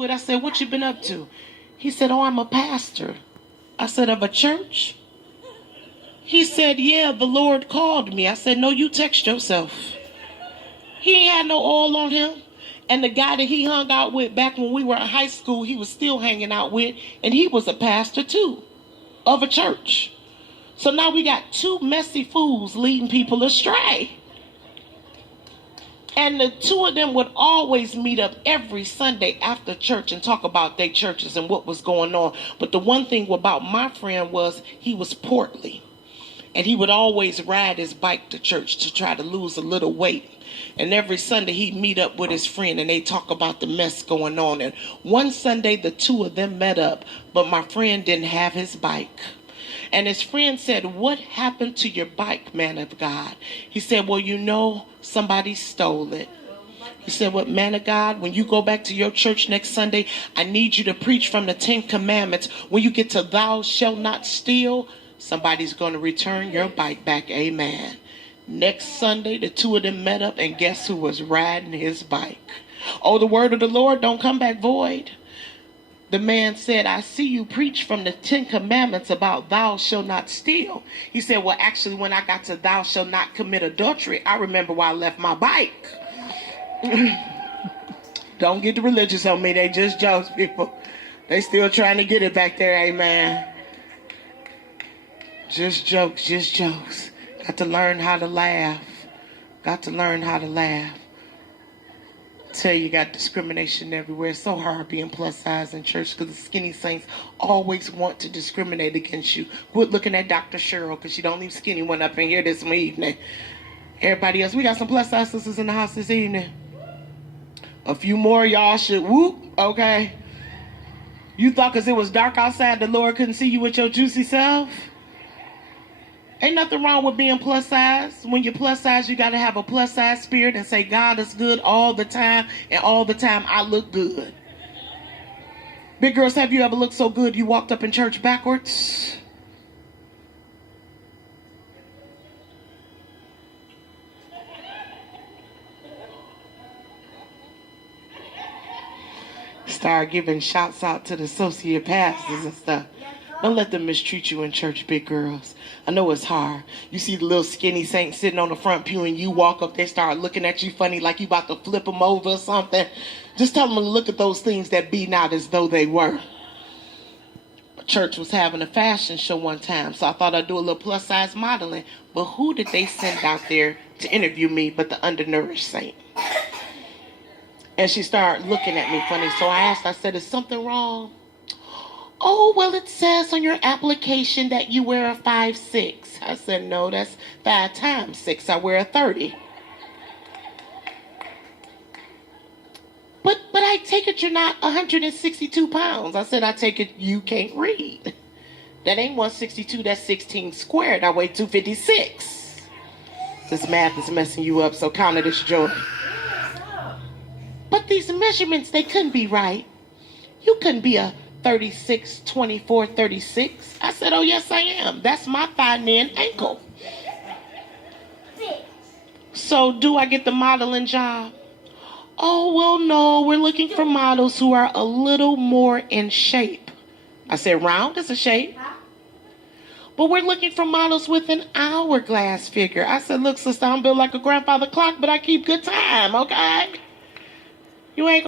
to it. I said, what you been up to? He said, oh, I'm a pastor. I said, of a church? He said, yeah, the Lord called me. I said, no, you text yourself. He ain't had no oil on him. And the guy that he hung out with back when we were in high school, he was still hanging out with, and he was a pastor too, of a church. So now we got two messy fools leading people astray. And the two of them would always meet up every Sunday after church and talk about their churches and what was going on. But the one thing about my friend was he was portly. And he would always ride his bike to church to try to lose a little weight. And every Sunday he'd meet up with his friend and they talk about the mess going on. And one Sunday the two of them met up, but my friend didn't have his bike. And his friend said, what happened to your bike, man of God? He said, well, you know, somebody stole it. He said, well, man of God, when you go back to your church next Sunday, I need you to preach from the 10 Commandments. When you get to thou shalt not steal, somebody's going to return your bike back. Amen. Next Sunday, the two of them met up, and guess who was riding his bike? Oh, the word of the Lord don't come back void. The man said, I see you preach from the 10 Commandments about thou shalt not steal. He said, well, actually, when I got to thou shalt not commit adultery, I remember why I left my bike. Don't get the religious on me. They just jokes, people. They still trying to get it back there, amen. Just jokes, just jokes. Got to learn how to laugh. Got to learn how to laugh. Tell you got discrimination everywhere. It's so hard being plus size in church because the skinny saints always want to discriminate against you. Quit looking at Dr. Cheryl because she don't leave skinny one up in here this evening. Everybody else, we got some plus size sisters in the house this evening. A few more, y'all should whoop, okay? You thought because it was dark outside the Lord couldn't see you with your juicy self? Ain't nothing wrong with being plus size. When you're plus size, you got to have a plus size spirit and say, God is good all the time, and all the time I look good. Big girls, have you ever looked so good you walked up in church backwards? Start giving shouts out to the associate pastors and stuff. Don't let them mistreat you in church, big girls. I know it's hard. You see the little skinny saint sitting on the front pew and you walk up, they start looking at you funny like you about to flip them over or something. Just tell them to look at those things that be not as though they were. Church was having a fashion show one time, so I thought I'd do a little plus size modeling. But who did they send out there to interview me but the undernourished saint? And she started looking at me funny, so I asked, I said, is something wrong? Oh, well, it says on your application that you wear a 5'6". I said, no, that's 5 times 6. I wear a 30. But I take it you're not 162 pounds. I said, I take it you can't read. That ain't 162, that's 16 squared. I weigh 256. This math is messing you up, so count it as joy. But these measurements, they couldn't be right. You couldn't be a 36, 24, 36. I said, oh, yes, I am. That's my thigh, knee, and ankle. So do I get the modeling job? Oh, well, no, we're looking for models who are a little more in shape. I said, round is a shape. But we're looking for models with an hourglass figure. I said, look, sister, I'm built like a grandfather clock, but I keep good time, okay? You ain't